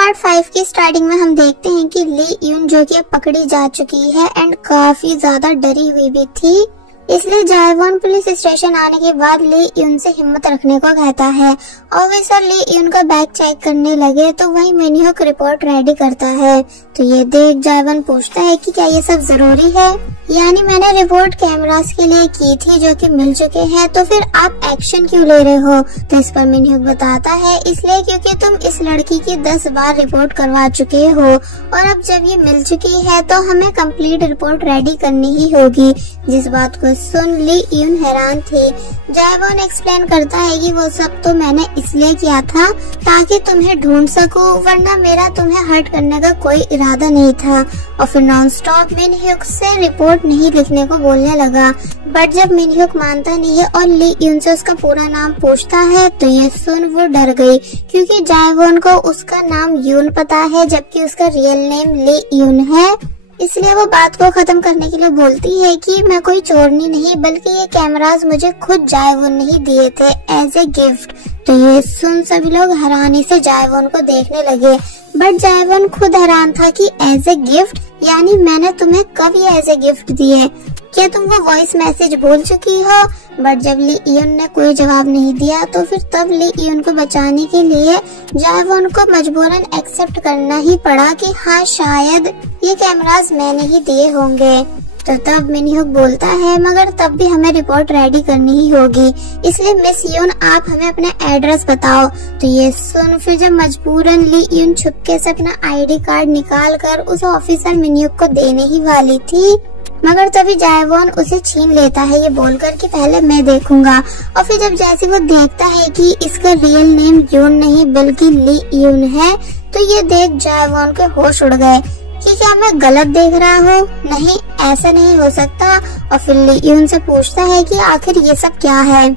Part 5 की starting में हम देखते हैं कि ली यून जो कि अब पकड़ी जा चुकी है एंड काफी ज्यादा डरी हुई भी थी, इसलिए जायवॉन पुलिस स्टेशन आने के बाद ली यून से हिम्मत रखने को कहता है। ऑफिसर ली यून का बैग चेक करने लगे तो वही मिनह्युक रिपोर्ट रेडी करता है। तो ये देख जायवॉन पूछता है कि क्या ये सब जरूरी है, यानी मैंने रिपोर्ट कैमरास के लिए की थी जो कि मिल चुके हैं, तो फिर आप एक्शन क्यों ले रहे हो। तो इस पर मिनह्युक बताता है इसलिए क्योंकि तुम इस लड़की की 10 बार रिपोर्ट करवा चुके हो और अब जब ये मिल चुकी है तो हमें कंप्लीट रिपोर्ट रेडी करनी ही होगी। जिस बात को सुन ली यून हैरान थी। जायवॉन एक्सप्लेन करता है कि वो सब तो मैंने इसलिए किया था ताकि तुम्हें ढूंढ सकूं, वरना मेरा तुम्हें हर्ट करने का कोई इरादा नहीं था। और फिर नॉन स्टॉप मिनह्युक से रिपोर्ट नहीं लिखने को बोलने लगा, बट जब मिनह्युक मानता नहीं है और ली यून से उसका पूरा नाम पूछता है तो ये सुन वो डर गई, क्योंकि जायवॉन को उसका नाम यून पता है जबकि उसका रियल नेम ली यून है। इसलिए वो बात को खत्म करने के लिए बोलती है कि मैं कोई चोरनी नहीं, बल्कि ये कैमरास मुझे खुद जायवॉन ने ही दिए थे एज ए गिफ्ट। तो ये सुन सभी लोग हैरानी से जायवॉन को देखने लगे, बट जायवॉन खुद हैरान था कि एज ए गिफ्ट, यानी मैंने तुम्हें कब ये एज ए गिफ्ट दिए, क्या तुम वो वॉइस मैसेज भूल चुकी हो। बट जब ली यून ने कोई जवाब नहीं दिया तो फिर तब ली यून को बचाने के लिए जायवॉन को मजबूरन एक्सेप्ट करना ही पड़ा कि हाँ शायद ये कैमरास मैंने ही दिए होंगे। तो तब मिनह्युक बोलता है मगर तब भी हमें रिपोर्ट रेडी करनी ही होगी, इसलिए मिस यून आप हमें अपना एड्रेस बताओ। तो ये सुन फिर जब मजबूरन ली यून छुपके से अपना आईडी कार्ड निकाल कर उस ऑफिसर मिनह्युक को देने ही वाली थी, मगर तभी जायवॉन उसे छीन लेता है ये बोलकर कि पहले मैं देखूंगा। और फिर जब जैसे वो देखता है कि इसका रियल नेम यून नहीं बल्कि ली यून है, तो ये देख जायवॉन के होश उड़ गए कि क्या मैं गलत देख रहा हूँ, नहीं ऐसा नहीं हो सकता। और फिर ली यून से पूछता है कि आखिर ये सब क्या है,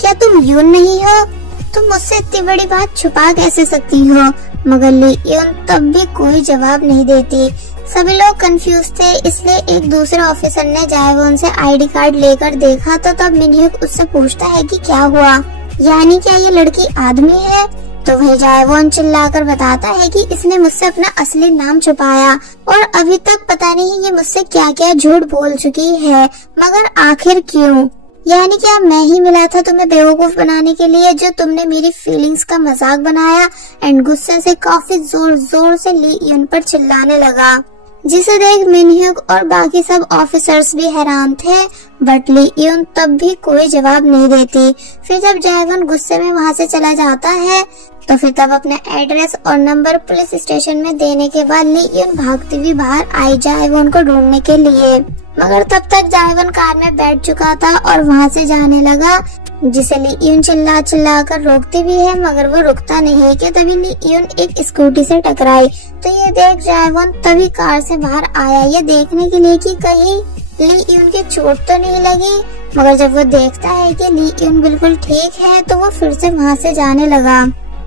क्या तुम यून नहीं हो, तुम मुझसे इतनी बड़ी बात छुपा कैसे सकती हो। मगर ली यून तब भी कोई जवाब नहीं देती। सभी लोग कंफ्यूज थे, इसलिए एक दूसरे ऑफिसर ने जायवॉन से आईडी कार्ड लेकर देखा तो तब मिनह्युक उससे पूछता है कि क्या हुआ, यानी क्या ये लड़की आदमी है। तो वह जायवॉन चिल्लाकर बताता है कि इसने मुझसे अपना असली नाम छुपाया और अभी तक पता नहीं ये मुझसे क्या क्या झूठ बोल चुकी है, मगर आखिर क्यों, यानी क्या मैं ही मिला था तुम्हें बेवकूफ बनाने के लिए जो तुमने मेरी फीलिंग्स का मजाक बनाया। एंड गुस्से से काफी जोर जोर से ली यून पर चिल्लाने लगा, जिसे देख मिनह्युक और बाकी सब ऑफिसर्स भी हैरान थे, बट ली यून तब भी कोई जवाब नहीं देती। फिर जब जायवॉन गुस्से में वहाँ से चला जाता है तो फिर तब अपना एड्रेस और नंबर पुलिस स्टेशन में देने के बाद ली यून भागती हुई बाहर आई जायवॉन को ढूंढने के लिए, मगर तब तक जायवॉन कार में बैठ चुका था और वहाँ से जाने लगा, जिसे ली यून चिल्ला चिल्ला कर रोकती भी है मगर वो रुकता नहीं है कि तभी ली यून एक स्कूटी से टकराई। तो ये देख जायवॉन तभी कार से बाहर आया ये देखने के लिए कि कहीं ली यून की चोट तो नहीं लगी, मगर जब वो देखता है कि ली यून बिल्कुल ठीक है तो वो फिर से वहाँ से जाने लगा।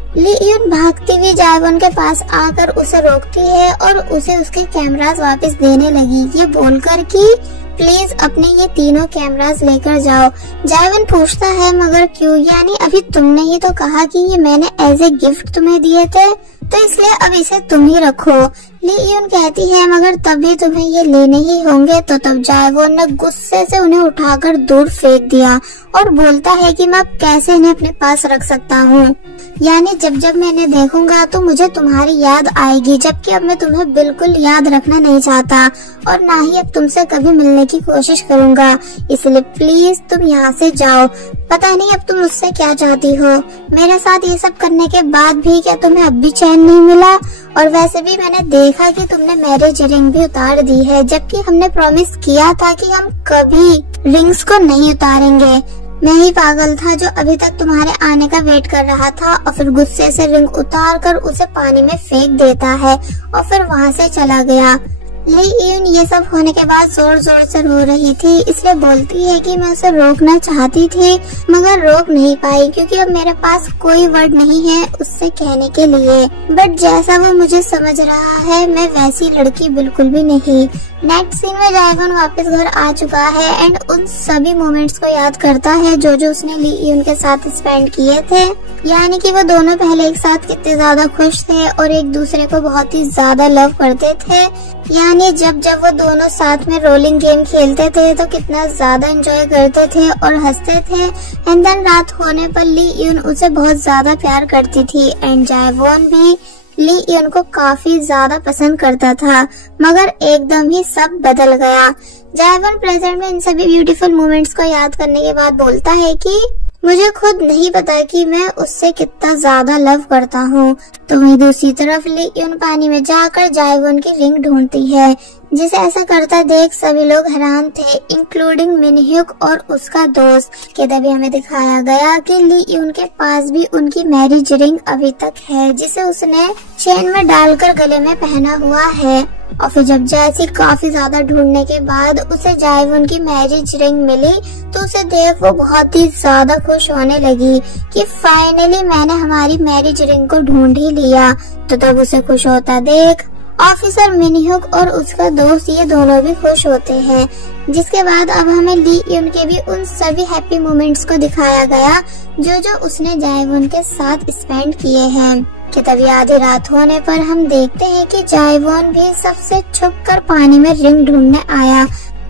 ली यून भागती हुई जायवॉन के पास आकर उसे रोकती है और उसे उसके कैमरास वापस देने लगी, ये बोलकर कि प्लीज अपने ये तीनों कैमरास लेकर जाओ। जायवॉन पूछता है मगर क्यों, यानी अभी तुमने ही तो कहा कि ये मैंने एज ए गिफ्ट तुम्हें दिए थे, तो इसलिए अब इसे तुम ही रखो। ली यून कहती है मगर तभी तुम्हें ये लेने ही होंगे। तो तब जायवॉन ने गुस्से से उन्हें उठाकर दूर फेंक दिया और बोलता है कि मैं अब कैसे इन्हें अपने पास रख सकता हूँ, यानी जब जब मैं इन्हें देखूंगा तो मुझे तुम्हारी याद आएगी, जबकि अब मैं तुम्हें बिल्कुल याद रखना नहीं चाहता और ना ही अब तुमसे कभी मिलने की कोशिश करूंगा, इसलिए प्लीज तुम यहाँ से जाओ। पता नहीं अब तुम मुझसे क्या चाहती हो, मेरे साथ ये सब करने के बाद भी क्या तुम्हें अब भी चैन नहीं मिला, और वैसे भी मैंने देखा कि तुमने मैरिज रिंग भी उतार दी है, जबकि हमने प्रॉमिस किया था कि हम कभी रिंग्स को नहीं उतारेंगे। मैं ही पागल था जो अभी तक तुम्हारे आने का वेट कर रहा था और फिर गुस्से से रिंग उतार कर उसे पानी में फेंक देता है और फिर वहाँ से चला गया। ली यून ये सब होने के बाद जोर जोर से रो रही थी, इसलिए बोलती है कि मैं उसे रोकना चाहती थी मगर रोक नहीं पाई क्योंकि अब मेरे पास कोई वर्ड नहीं है उससे कहने के लिए। बट जैसा वो मुझे समझ रहा है मैं वैसी लड़की बिल्कुल भी नहीं। नेक्स्ट सीन में जायवॉन वापस घर आ चुका है एंड उन सभी मोमेंट्स को याद करता है जो उसने ली यून के साथ स्पेंड किए थे। यानी कि वो दोनों पहले एक साथ कितने ज्यादा खुश थे और एक दूसरे को बहुत ही ज्यादा लव करते थे। यानी जब वो दोनों साथ में रोलिंग गेम खेलते थे तो कितना ज्यादा एंजॉय करते थे और हंसते थे। एंड देन रात होने पर ली यून उसे बहुत ज्यादा प्यार करती थी एंड जायवॉन भी ली यून को काफी ज्यादा पसंद करता था। मगर एकदम ही सब बदल गया। जायवॉन प्रेजेंट में इन सभी ब्यूटीफुल मोमेंट्स को याद करने के बाद बोलता है कि मुझे खुद नहीं पता कि मैं उससे कितना ज्यादा लव करता हूँ। तो वहीं दूसरी तरफ ली यून पानी में जाकर जायवॉन की रिंग ढूंढती है, जिसे ऐसा करता देख सभी लोग हैरान थे इंक्लूडिंग मिनह्युक और उसका दोस्त। के तभी हमें दिखाया गया कि ली यून के पास भी उनकी मैरिज रिंग अभी तक है जिसे उसने चेन में डालकर गले में पहना हुआ है। और फिर जब जैसी काफी ज्यादा ढूंढने के बाद उसे जायवॉन की मैरिज रिंग मिली तो उसे देख वो बहुत ही ज्यादा खुश होने लगी कि फाइनली मैंने हमारी मैरिज रिंग को ढूंढ ही लिया। तो तब उसे खुश होता देख ऑफिसर मिनह्युक और उसका दोस्त ये दोनों भी खुश होते हैं। जिसके बाद अब हमें ली यून के भी उन सभी हैप्पी मोमेंट्स को दिखाया गया जो उसने जायवॉन के साथ स्पेंड किए हैं। कि तभी आधी रात होने पर हम देखते हैं कि जायवॉन भी सबसे छुपकर पानी में रिंग ढूंढने आया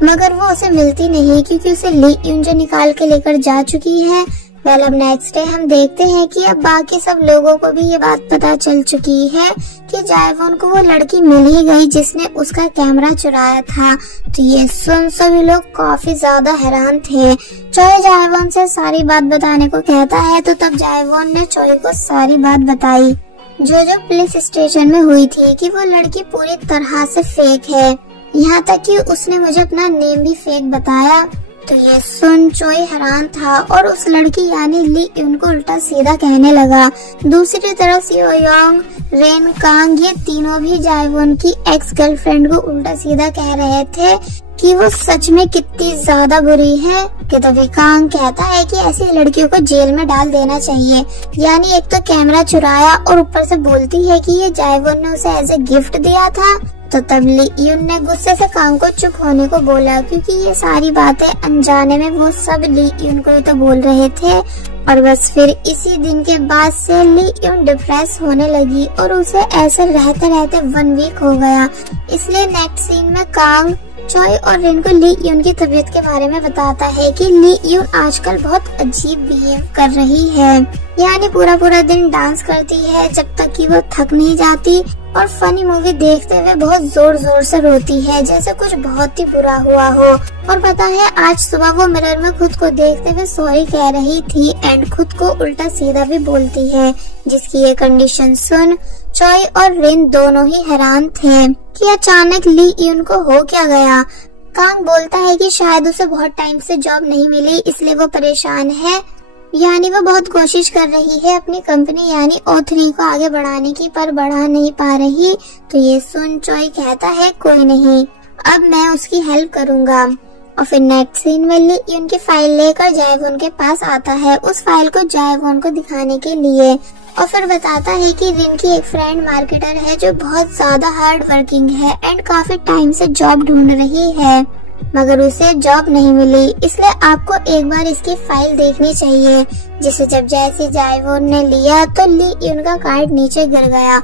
मगर वो उसे मिलती नहीं क्योंकि उसे ली यून जो निकाल के लेकर जा चुकी है। वेल अब नेक्स्ट डे हम देखते हैं कि अब बाकी सब लोगों को भी ये बात पता चल चुकी है कि जायवॉन को वो लड़की मिल ही गई जिसने उसका कैमरा चुराया था। तो ये सुन सभी लोग काफी ज्यादा हैरान थे। चॉय जायवॉन से सारी बात बताने को कहता है तो तब जायवॉन ने चॉय को सारी बात बताई जो पुलिस स्टेशन में हुई थी कि वो लड़की पूरी तरह से फेक है, यहाँ तक कि उसने मुझे अपना नेम भी फेक बताया। तो ये सुन चॉय हैरान था और उस लड़की यानी ली यून को उल्टा सीधा कहने लगा। दूसरी तरफ सियो योंग, रेन, कांग ये तीनों भी जायवॉन की एक्स गर्लफ्रेंड को उल्टा सीधा कह रहे थे कि वो सच में कितनी ज्यादा बुरी है। कि तभी कांग कहता है कि ऐसी लड़कियों को जेल में डाल देना चाहिए। यानी एक तो कैमरा चुराया और ऊपर से बोलती है कि ये जायवॉन ने उसे एज ए गिफ्ट दिया था। तो तब ली यून ने गुस्से से कांग को चुप होने को बोला क्योंकि ये सारी बातें अनजाने में वो सब ली यून को ही तो बोल रहे थे। और बस फिर इसी दिन के बाद से ली यून डिप्रेस होने लगी और उसे ऐसे रहते रहते 1 वीक हो गया। इसलिए नेक्स्ट सीन में कांग चॉय और रेन को ली यून की तबीयत के बारे में बताता है कि ली यून आजकल बहुत अजीब बिहेव कर रही है। यानी पूरा दिन डांस करती है जब तक कि वो थक नहीं जाती और फनी मूवी देखते हुए बहुत जोर जोर से रोती है जैसे कुछ बहुत ही बुरा हुआ हो। और पता है आज सुबह वो मिरर में खुद को देखते हुए सॉरी कह रही थी एंड खुद को उल्टा सीधा भी बोलती है। जिसकी ये कंडीशन सुन चॉय और रेन दोनों ही हैरान थे कि अचानक ली यून को हो क्या गया। कांग बोलता है कि शायद उसे बहुत टाइम से जॉब नहीं मिली इसलिए वो परेशान है। यानी वो बहुत कोशिश कर रही है अपनी कंपनी यानी O3 को आगे बढ़ाने की पर बढ़ा नहीं पा रही। तो ये सुन चॉय कहता है कोई नहीं, अब मैं उसकी हेल्प करूँगा। और फिर नेक्स्ट सीन में ली यून की फाइल लेकर जायवॉन के पास आता है उस फाइल को जायवॉन को दिखाने के लिए। और फिर बताता है कि रिन की एक फ्रेंड मार्केटर है जो बहुत ज्यादा हार्ड वर्किंग है एंड काफी टाइम से जॉब ढूंढ रही है मगर उसे जॉब नहीं मिली। इसलिए आपको एक बार इसकी फाइल देखनी चाहिए। जिसे जब जैसे जायवॉन ने लिया तो ली यून का कार्ड नीचे गिर गया।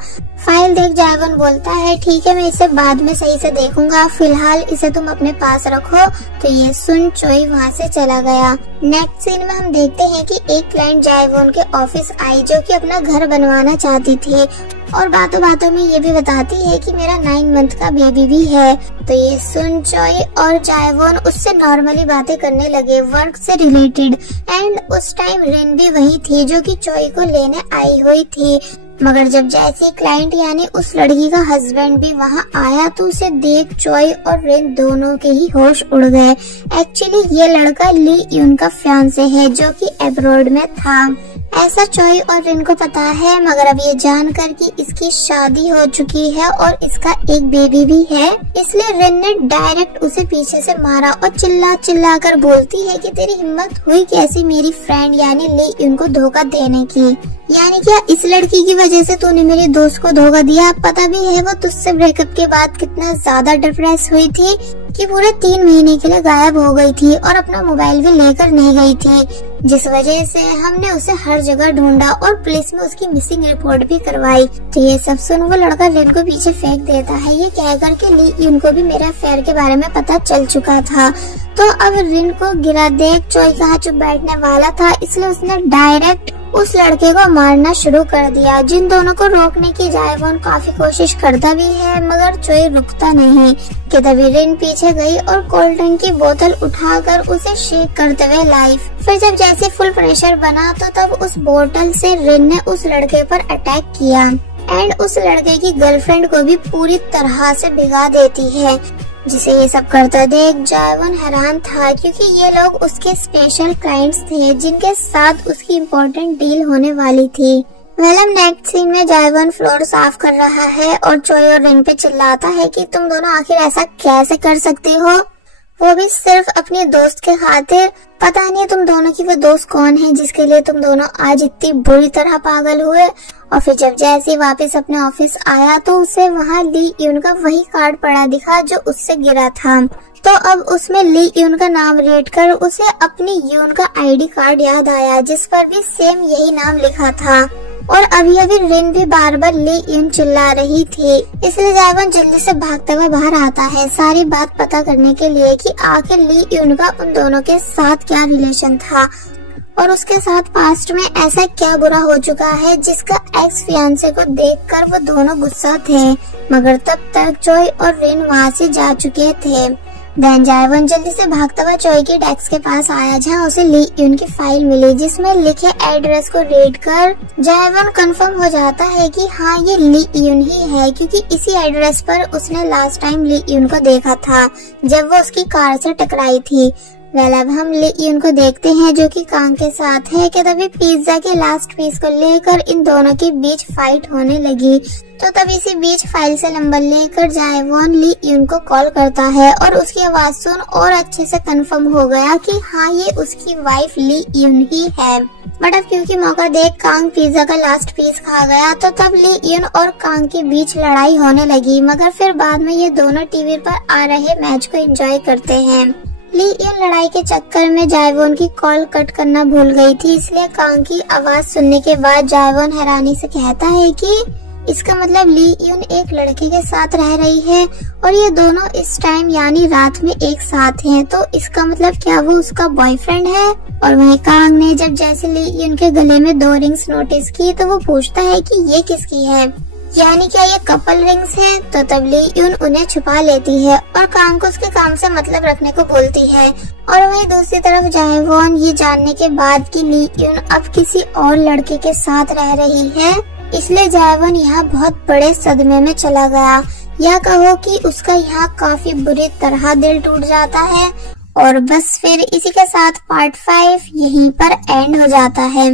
फाइल देख जायवॉन बोलता है ठीक है मैं इसे बाद में सही से देखूंगा, फिलहाल इसे तुम अपने पास रखो। तो ये सुन चॉय वहाँ से चला गया। नेक्स्ट सीन में हम देखते हैं कि एक क्लाइंट जायवॉन के ऑफिस आई जो कि अपना घर बनवाना चाहती थी और बातों बातों में ये भी बताती है कि मेरा 9 मंथ का बेबी भी है। तो ये सुन चॉय और जायवॉन उससे नॉर्मली बातें करने लगे वर्क से रिलेटेड एंड उस टाइम रेन भी वही थी जो कि चॉय को लेने आई हुई थी। मगर जब जैसे क्लाइंट यानी उस लड़की का हस्बैंड भी वहाँ आया तो उसे देख चॉय और रेन दोनों के ही होश उड़ गए। एक्चुअली ये लड़का ली यून का फियांसे है जो कि अब्रॉड में था ऐसा चोई और रिन को पता है, मगर अब ये जानकर कि इसकी शादी हो चुकी है और इसका एक बेबी भी है, इसलिए रिन ने डायरेक्ट उसे पीछे से मारा और चिल्ला चिल्ला कर बोलती है कि तेरी हिम्मत हुई कैसी मेरी फ्रेंड यानी ली यून को धोखा देने की। यानी क्या इस लड़की की वजह से तूने मेरे दोस्त को धोखा दिया? पता भी है वो तुझसे ब्रेकअप के बाद कितना ज्यादा डिप्रेस हुई थी कि पूरे 3 महीने के लिए गायब हो गई थी और अपना मोबाइल भी लेकर नहीं गई थी, जिस वजह से हमने उसे हर जगह ढूंढा और पुलिस में उसकी मिसिंग रिपोर्ट भी करवाई। तो ये सब सुन वो लड़का रिन को पीछे फेंक देता है, ये कहकर के ली यून को भी मेरे अफेयर के बारे में पता चल चुका था। तो अब रिन को गिरा देख चोई कहाँ चुप बैठने वाला था, इसलिए उसने डायरेक्ट उस लड़के को मारना शुरू कर दिया। जिन दोनों को रोकने की जायवॉन काफी कोशिश करता भी है, मगर चोई रुकता नहीं कि तभी रिन पीछे गई और कोल्ड ड्रिंक की बोतल उठाकर उसे शेक करते हुए लाई। फिर जब जैसे फुल प्रेशर बना तो तब उस बोतल से रिन ने उस लड़के पर अटैक किया एंड उस लड़के की गर्लफ्रेंड को भी पूरी तरह से भिगा देती है। जिसे ये सब करता देख जायवॉन हैरान था, क्योंकि ये लोग उसके स्पेशल क्लाइंट्स थे जिनके साथ उसकी इम्पोर्टेंट डील होने वाली थी। वेलम नेक्स्ट सीन में जायवॉन फ्लोर साफ कर रहा है और चोई और रिन पे चिल्लाता है कि तुम दोनों आखिर ऐसा कैसे कर सकती हो, वो भी सिर्फ अपने दोस्त के खातिर। पता नहीं तुम दोनों की वो दोस्त कौन है जिसके लिए तुम दोनों आज इतनी बुरी तरह पागल हुए। और फिर जब जैसे वापस अपने ऑफिस आया तो उसे वहाँ ली यून का वही कार्ड पड़ा दिखा जो उससे गिरा था। तो अब उसमें ली यून का नाम रेड कर उसे अपनी यून का आईडी कार्ड याद आया जिस पर भी सेम यही नाम लिखा था। और अभी अभी रिन भी बार बार ली यून चिल्ला रही थी, इसलिए जायवॉन जल्दी से भागता हुआ बाहर आता है सारी बात पता करने के लिए कि आखिर ली यून का उन दोनों के साथ क्या रिलेशन था और उसके साथ पास्ट में ऐसा क्या बुरा हो चुका है जिसका एक्स फियांसे को देखकर वो दोनों गुस्सा थे। मगर तब तक चोई और रिन वहाँ से जा चुके थे। देन जायवॉन जल्दी से भागता हुआ चोई के डेस्क के पास आया जहाँ उसे ली यून की फाइल मिली जिसमें लिखे एड्रेस को रीड कर जायवॉन कंफर्म हो जाता है कि हाँ ये ली यून ही है, क्योंकि इसी एड्रेस पर उसने लास्ट टाइम ली यून को देखा था जब वो उसकी कार से टकराई थी। वेल अब हम ली यून को देखते हैं जो कि कांग के साथ है कि तभी पिज्जा के लास्ट पीस को लेकर इन दोनों के बीच फाइट होने लगी। तो तभी इसी बीच फाइल से नंबर लेकर जायवॉन ली यून को कॉल करता है और उसकी आवाज सुन और अच्छे से कंफर्म हो गया कि हाँ ये उसकी वाइफ ली यून ही है। बट अब क्योंकि मौका देख कांग पिज्जा का लास्ट पीस खा गया तो तब ली यून और कांग के बीच लड़ाई होने लगी, मगर फिर बाद में ये दोनों टीवी पर आ रहे मैच को एंजॉय करते हैं। ली यून लड़ाई के चक्कर में जायवॉन की कॉल कट करना भूल गई थी, इसलिए कांग की आवाज सुनने के बाद जायवॉन हैरानी से कहता है कि इसका मतलब ली यून एक लड़के के साथ रह रही है और ये दोनों इस टाइम यानी रात में एक साथ हैं, तो इसका मतलब क्या वो उसका बॉयफ्रेंड है। और वहीं कांग ने जब जैसे ली यून के गले में 2 रिंग्स नोटिस की तो वो पूछता है कि ये किसकी है, यानी क्या ये कपल रिंग्स हैं। तो तब ली यून उन्हें छुपा लेती है और कांग को उसके काम से मतलब रखने को बोलती है। और वहीं दूसरी तरफ जायवॉन ये जानने के बाद कि ली यून अब किसी और लड़के के साथ रह रही है, इसलिए जायवॉन यहाँ बहुत बड़े सदमे में चला गया, या कहो कि उसका यहाँ काफी बुरी तरह दिल टूट जाता है। और बस फिर इसी के साथ पार्ट 5 यहीं पर एंड हो जाता है।